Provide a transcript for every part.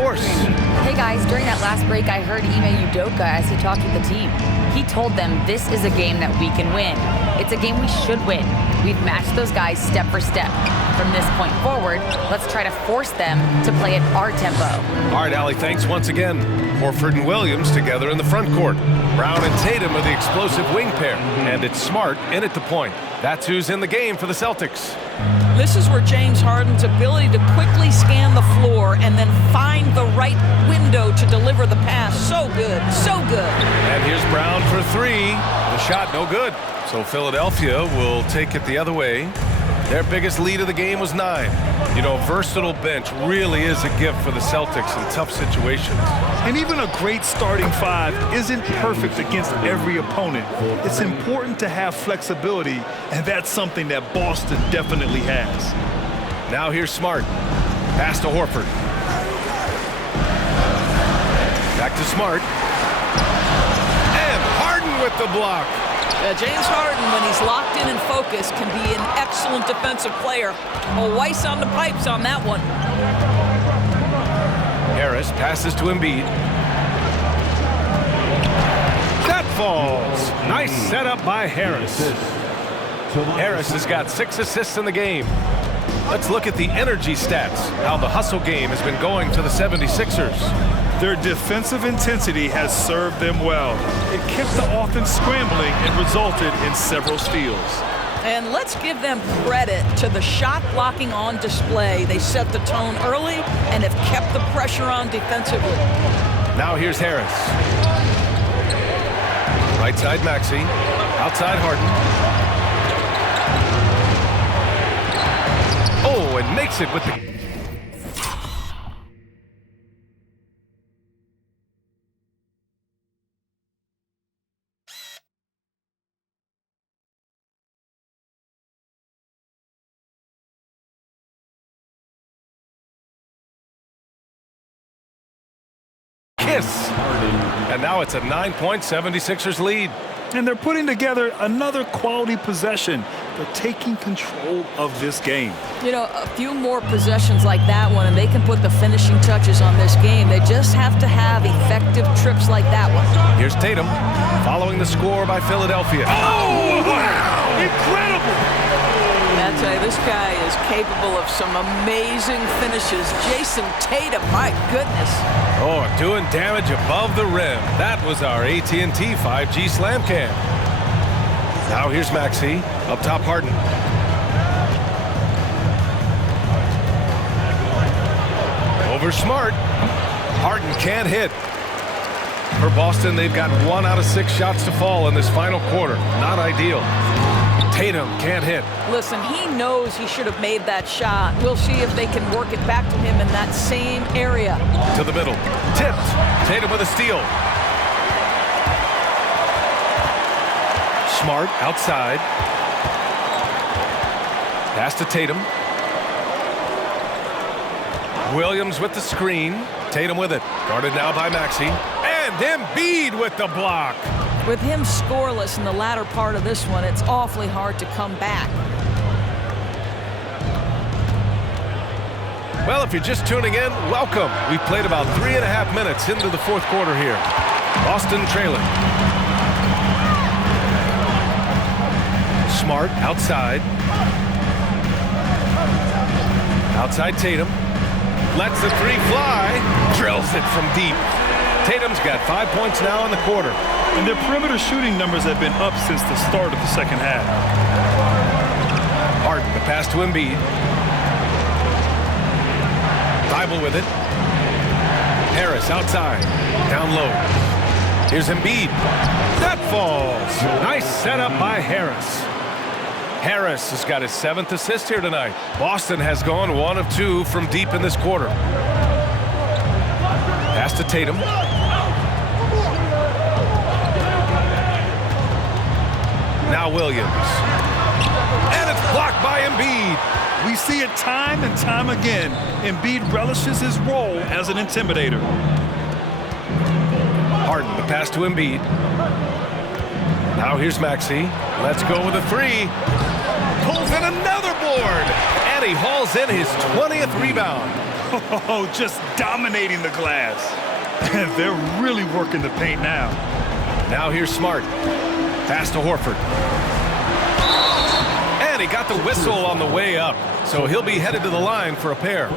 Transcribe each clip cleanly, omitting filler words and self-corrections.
force. Hey guys, during that last break, I heard Ime Udoka as he talked with the team. He told them this is a game that we can win. It's a game we should win. We've matched those guys step for step. From this point forward, let's try to force them to play at our tempo. All right, Allie, thanks once again. Horford and Williams together in the front court. Brown and Tatum are the explosive wing pair, and it's Smart in at the point. That's who's in the game for the Celtics. This is where James Harden's ability to quickly scan the floor and then find the right window to deliver the pass. So good, so good. And here's Brown for three. The shot no good. So Philadelphia will take it the other way. Their biggest lead of the game was 9. You know, a versatile bench really is a gift for the Celtics in tough situations. And even a great starting 5 isn't perfect against every opponent. It's important to have flexibility, and that's something that Boston definitely has. Now here's Smart. Pass to Horford. Back to Smart. And Harden with the block. James Harden, when he's locked in and focused, can be an excellent defensive player. Oh, Weiss on the pipes on that one. Harris passes to Embiid. That falls. Nice setup by Harris. Harris has got 6 assists in the game. Let's look at the energy stats, how the hustle game has been going for the 76ers. Their defensive intensity has served them well. It kept the offense scrambling and resulted in several steals. And let's give them credit to the shot blocking on display. They set the tone early and have kept the pressure on defensively. Now here's Harris. Right side Maxey. Outside Harden. Oh, and makes it with the... kiss. And now it's a 9-point 76ers lead. And they're putting together another quality possession. They're taking control of this game. You know, a few more possessions like that one, and they can put the finishing touches on this game. They just have to have effective trips like that one. Here's Tatum following the score by Philadelphia. Oh, wow! Incredible! I tell you, this guy is capable of some amazing finishes. Jason Tatum, my goodness. Oh, doing damage above the rim. That was our AT&T 5G Slam Cam. Now here's Maxey. Up top, Harden. Over Smart. Harden can't hit. For Boston, they've got 1 out of 6 shots to fall in this final quarter. Not ideal. Tatum can't hit. Listen, he knows he should have made that shot. We'll see if they can work it back to him in that same area. To the middle. Tipped. Tatum with a steal. Smart outside. Pass to Tatum. Williams with the screen. Tatum with it. Guarded now by Maxey. And Embiid with the block. With him scoreless in the latter part of this one, it's awfully hard to come back. Well, if you're just tuning in, welcome. We've played about 3.5 minutes into the fourth quarter here. Boston trailing. Smart outside. Outside Tatum. Lets the 3 fly. Drills it from deep. Tatum's got 5 points now in the quarter. And their perimeter shooting numbers have been up since the start of the second half. Harden, the pass to Embiid. Thibault with it. Harris outside. Down low. Here's Embiid. That falls. Nice setup by Harris. Harris has got his 7th assist here tonight. Boston has gone 1 of 2 from deep in this quarter. Pass to Tatum. Now Williams. And it's blocked by Embiid. We see it time and time again. Embiid relishes his role as an intimidator. Harden, the pass to Embiid. Now here's Maxey. Let's go with a 3. Pulls in another board. And he hauls in his 20th rebound. Oh, just dominating the glass. And they're really working the paint now. Now here's Smart. Pass to Horford. And he got the whistle on the way up. So he'll be headed to the line for a pair.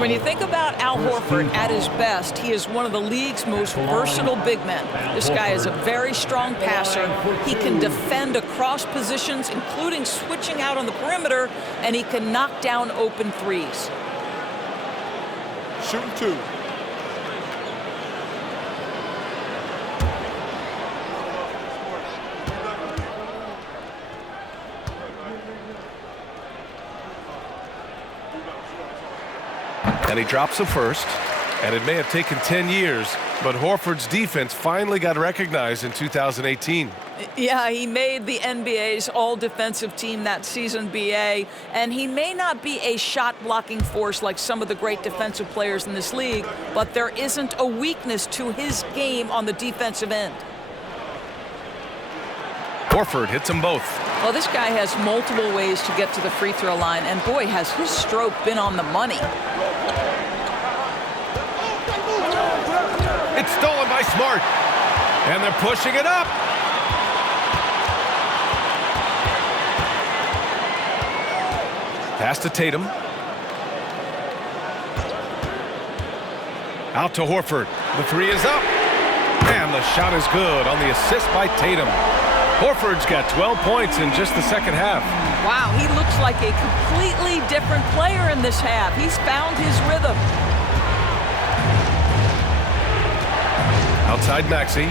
When you think about Al Horford at his best, he is one of the league's most versatile big men. This guy is a very strong passer. He can defend across positions, including switching out on the perimeter, and he can knock down open threes. Shooting two. And he drops the first. And it may have taken 10 years, but Horford's defense finally got recognized in 2018. Yeah, he made the NBA's all-defensive team that season, BA, and he may not be a shot-blocking force like some of the great defensive players in this league, but there isn't a weakness to his game on the defensive end. Horford hits them both. Well, this guy has multiple ways to get to the free throw line, and boy, has his stroke been on the money. It's stolen by Smart. And they're pushing it up. Pass to Tatum. Out to Horford. The three is up. And the shot is good on the assist by Tatum. Horford's got 12 points in just the second half. Wow, he looks like a completely different player in this half. He's found his rhythm. Outside Maxey.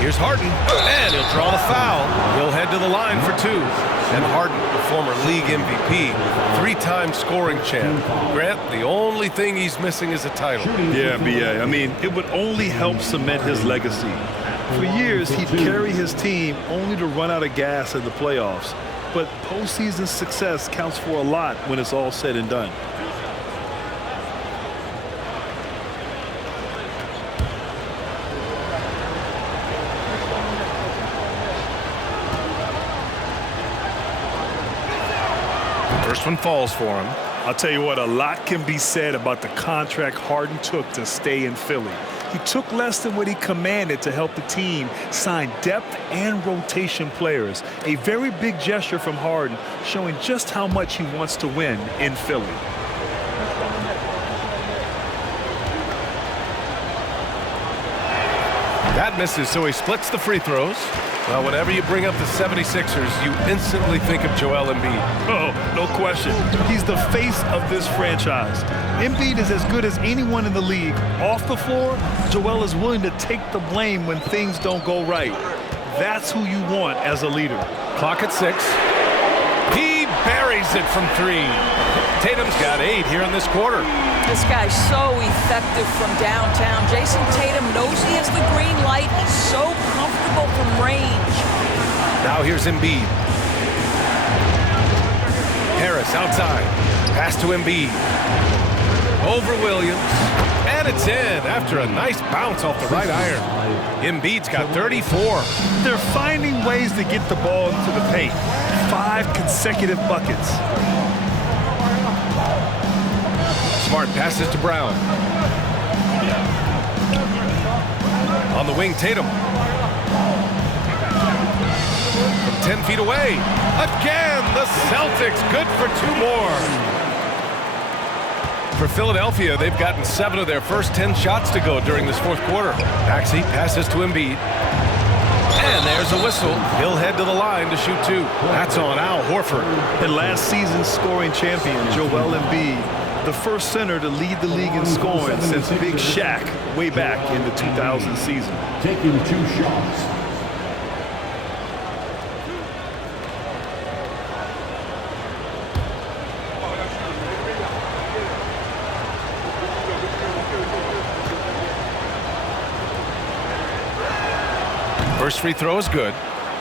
Here's Harden. And he'll draw the foul. He'll head to the line for two. And Harden, the former league MVP, three-time scoring champ. Grant, the only thing he's missing is a title. Yeah, B.A. I mean, it would only help cement his legacy. For years, he'd carry his team only to run out of gas in the playoffs. But postseason success counts for a lot when it's all said and done. First one falls for him. I'll tell you what, a lot can be said about the contract Harden took to stay in Philly. He took less than what he commanded to help the team sign depth and rotation players. A very big gesture from Harden, showing just how much he wants to win in Philly. That misses, so he splits the free throws. Well, whenever you bring up the 76ers, you instantly think of Joel Embiid. Oh, no question. He's the face of this franchise. Embiid is as good as anyone in the league. Off the floor, Joel is willing to take the blame when things don't go right. That's who you want as a leader. Clock at 6. He buries it from 3. Tatum's got 8 here in this quarter. This guy's so effective from downtown. Jason Tatum knows he has the green light. He's so comfortable from range. Now here's Embiid. Harris outside. Pass to Embiid. Over Williams. And it's in after a nice bounce off the right iron. Embiid's got 34. They're finding ways to get the ball into the paint. 5 consecutive buckets. Smart passes to Brown. On the wing, Tatum. From 10 feet away. Again, the Celtics good for 2 more. For Philadelphia, they've gotten 7 of their first 10 shots to go during this fourth quarter. Maxey passes to Embiid. And there's a whistle. He'll head to the line to shoot 2. That's on Al Horford. And last season's scoring champion, Joel Embiid, the first center to lead the league in scoring since Big Shaq way back in the 2000 season. Taking 2 shots. First free throw is good.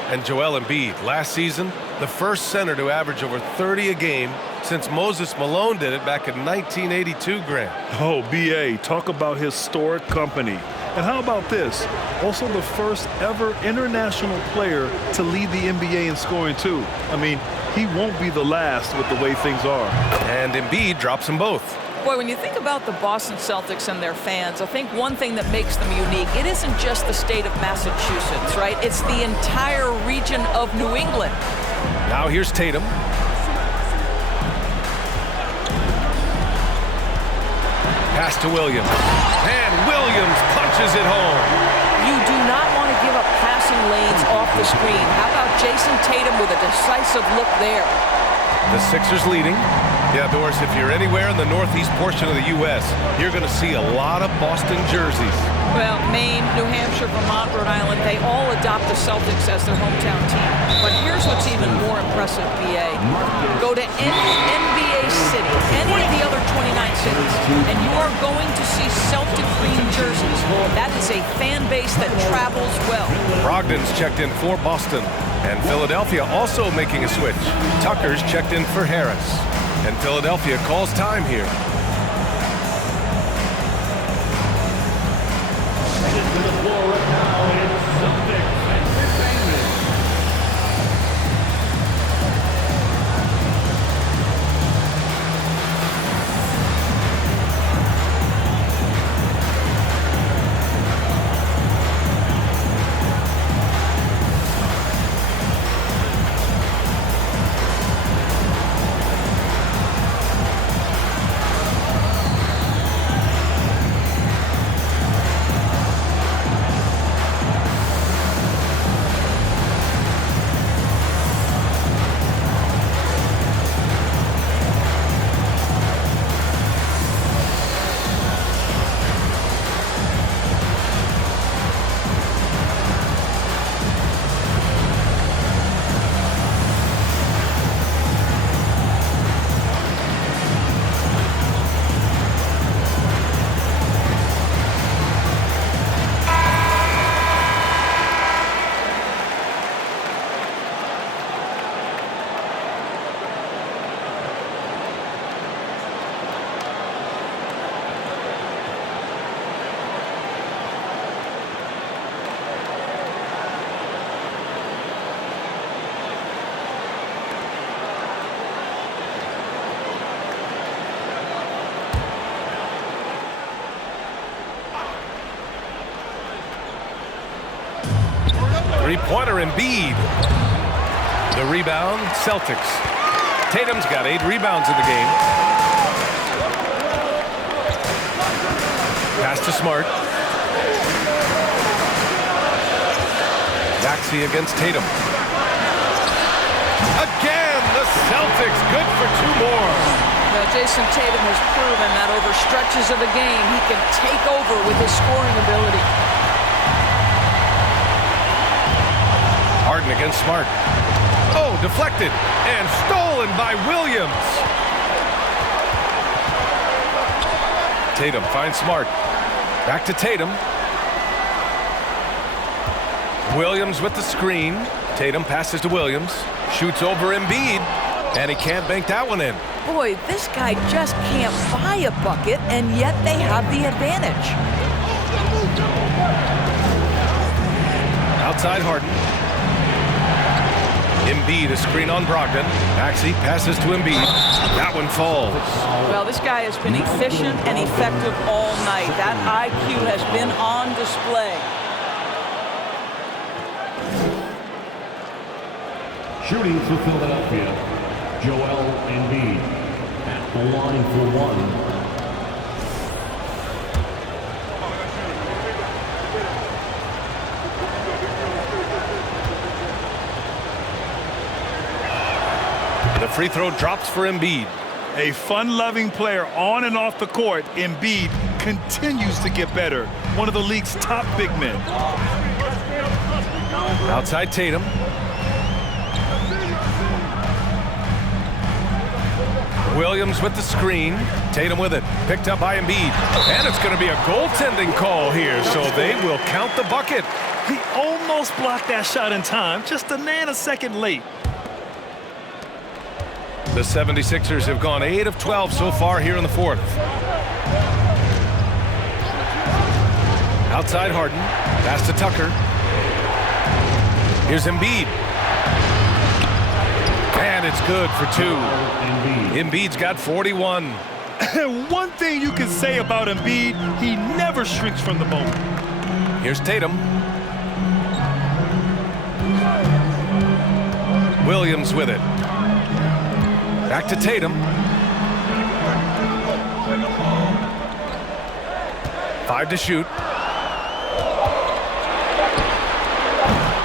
And Joel Embiid, last season, the first center to average over 30 a game since Moses Malone did it back in 1982, Grant. Oh, B.A., talk about historic company. And how about this? Also the first ever international player to lead the NBA in scoring, too. I mean, he won't be the last with the way things are. And Embiid drops them both. Boy, when you think about the Boston Celtics and their fans, I think one thing that makes them unique, it isn't just the state of Massachusetts, right? It's the entire region of New England. Now here's Tatum. Pass to Williams. And Williams punches it home. You do not want to give up passing lanes off the screen. How about Jason Tatum with a decisive look there? The Sixers leading. Yeah, Doris, if you're anywhere in the northeast portion of the U.S., you're going to see a lot of Boston jerseys. Well, Maine, New Hampshire, Vermont, Rhode Island, they all adopt the Celtics as their hometown team. But here's what's even more impressive, BA. Go to NBA City, any of the other 29 cities, and you are going to see Celtic green jerseys. That is a fan base that travels well. Brogdon's checked in for Boston. And Philadelphia also making a switch. Tucker's checked in for Harris. And Philadelphia calls time here. Headed to the floor right now, it's Celtics Entertainment. Three-pointer Embiid. The rebound, Celtics. Tatum's got 8 rebounds in the game. Pass to Smart. Maxey against Tatum. Again, the Celtics good for 2 more. Now, Jason Tatum has proven that over stretches of a game, he can take over with his scoring ability. Harden against Smart. Oh, deflected and stolen by Williams. Tatum finds Smart. Back to Tatum. Williams with the screen. Tatum passes to Williams. Shoots over Embiid. And he can't bank that one in. Boy, this guy just can't buy a bucket, and yet they have the advantage. Outside Harden. Embiid, a screen on Brogdon. Maxey passes to Embiid. That one falls. Well, this guy has been efficient and effective all night. That IQ has been on display. Shooting for Philadelphia, Joel Embiid at the line for 1. The free throw drops for Embiid. A fun-loving player on and off the court, Embiid continues to get better. One of the league's top big men. Outside Tatum. Williams with the screen. Tatum with it. Picked up by Embiid. And it's going to be a goaltending call here, so they will count the bucket. He almost blocked that shot in time, just a nanosecond late. The 76ers have gone 8 of 12 so far here in the 4th. Outside Harden. Pass to Tucker. Here's Embiid. And it's good for 2. Embiid's got 41. One thing you can say about Embiid, he never shrinks from the moment. Here's Tatum. Williams with it. Back to Tatum. 5 to shoot.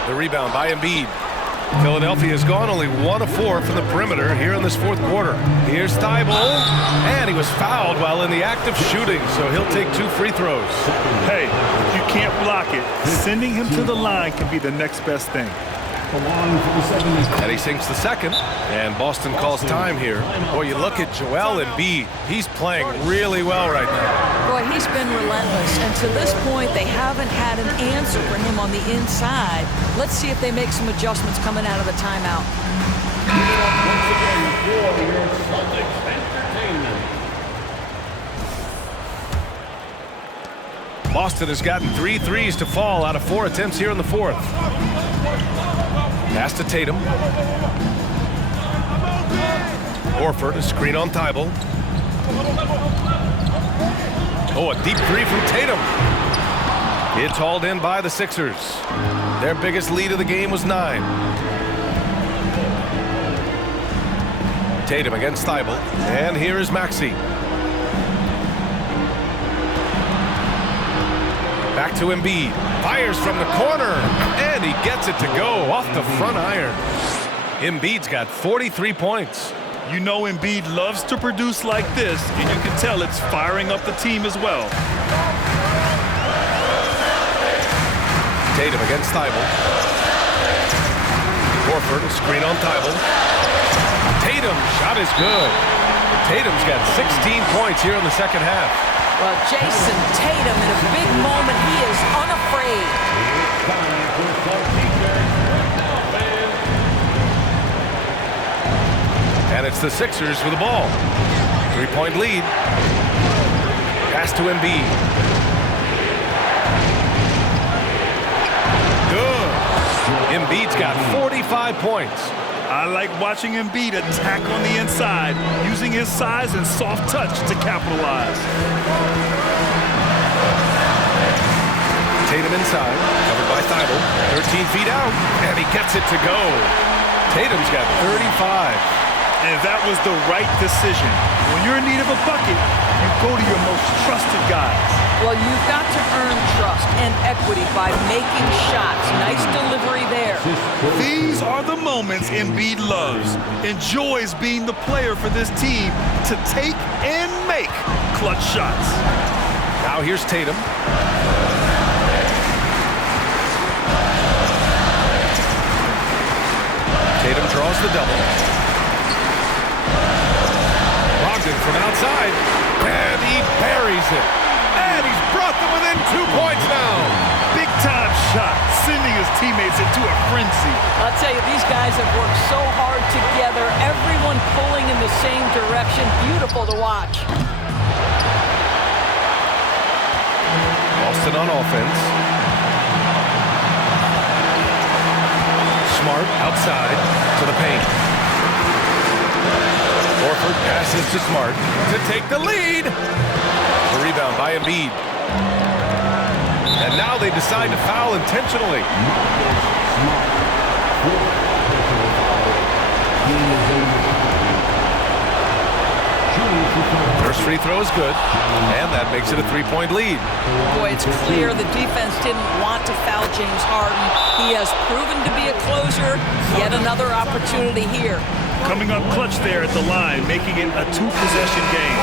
The rebound by Embiid. Philadelphia has gone only 1 of 4 from the perimeter here in this fourth quarter. Here's Thibault, and he was fouled while in the act of shooting, so he'll take 2 free throws. Hey, you can't block it. Sending him to the line can be the next best thing. And he sinks the second, and Boston calls time here. Boy, you look at Joel Embiid. He's playing really well right now. Boy, he's been relentless, and to this point, they haven't had an answer for him on the inside. Let's see if they make some adjustments coming out of the timeout. Once again, for your Celtics entertainment. Boston has gotten 3 threes to fall out of 4 attempts here in the fourth. Pass to Tatum. Horford, a screen on Thibault. Oh, a deep 3 from Tatum. It's hauled in by the Sixers. Their biggest lead of the game was 9. Tatum against Thibault. And here is Maxey. Back to Embiid. Fires from the corner. And he gets it to go off the front iron. Embiid's got 43 points. You know Embiid loves to produce like this, and you can tell it's firing up the team as well. Tatum against Thibault. Horford, a screen on Thibault. Tatum, shot is good. Tatum's got 16 points here in the second half. Well, Jason Tatum, in a big moment, he is unafraid. And it's the Sixers with the ball. 3-point lead. Pass to Embiid. Good. Embiid's got 45 points. I like watching Embiid attack on the inside, using his size and soft touch to capitalize. Tatum inside, covered by Thibault. 13 feet out, and he gets it to go. Tatum's got 35. And that was the right decision. When you're in need of a bucket, you go to your most trusted guys. Well, you've got to earn trust and equity by making shots. Nice delivery there. These are the moments Embiid loves. Enjoys being the player for this team to take and make clutch shots. Now here's Tatum. Tatum draws the double. From outside, and he buries it. And he's brought them within 2 points now. Big time shot, sending his teammates into a frenzy. I'll tell you, these guys have worked so hard together, everyone pulling in the same direction. Beautiful to watch. Boston on offense. Smart outside to the paint. Horford passes to Smart to take the lead. The rebound by Embiid. And now they decide to foul intentionally. First free throw is good, and that makes it a 3-point lead. Boy, it's clear the defense didn't want to foul James Harden. He has proven to be a closer. Yet another opportunity here. Coming up clutch there at the line, making it a 2-possession game.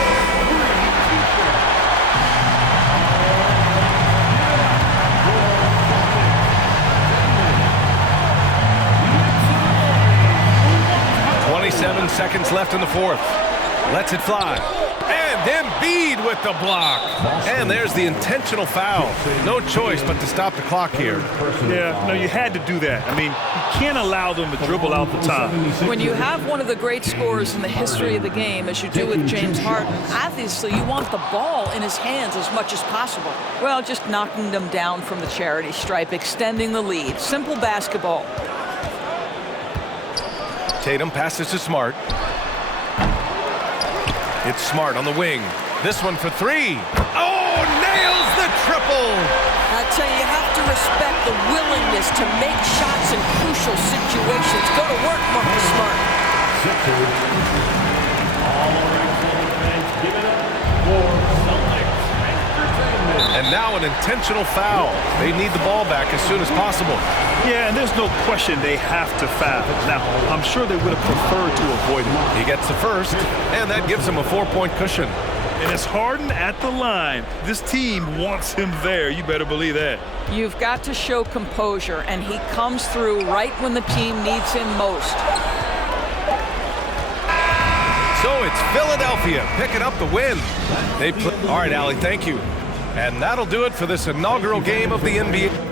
Seconds left in the fourth. Lets it fly. And Embiid with the block. And there's the intentional foul. No choice but to stop the clock here. Yeah, no, you had to do that. I mean, you can't allow them to dribble out the top. When you have one of the great scorers in the history of the game, as you do with James Harden, obviously you want the ball in his hands as much as possible. Well, just knocking them down from the charity stripe, extending the lead. Simple basketball. Tatum passes to Smart. It's Smart on the wing. This one for three. Oh, nails the triple. I tell you have to respect the willingness to make shots in crucial situations. Go to work, Marcus Smart. Sixers. All right, Celtics fans, give it up for Celtics Entertainment. And now an intentional foul. They need the ball back as soon as possible. Yeah, and there's no question they have to foul. Now, I'm sure they would have preferred to avoid it. He gets the first, and that gives him a 4-point cushion. And it's Harden at the line. This team wants him there. You better believe that. You've got to show composure, and he comes through right when the team needs him most. So it's Philadelphia picking up the win. All right, Allie, thank you. And that'll do it for this inaugural game of the NBA.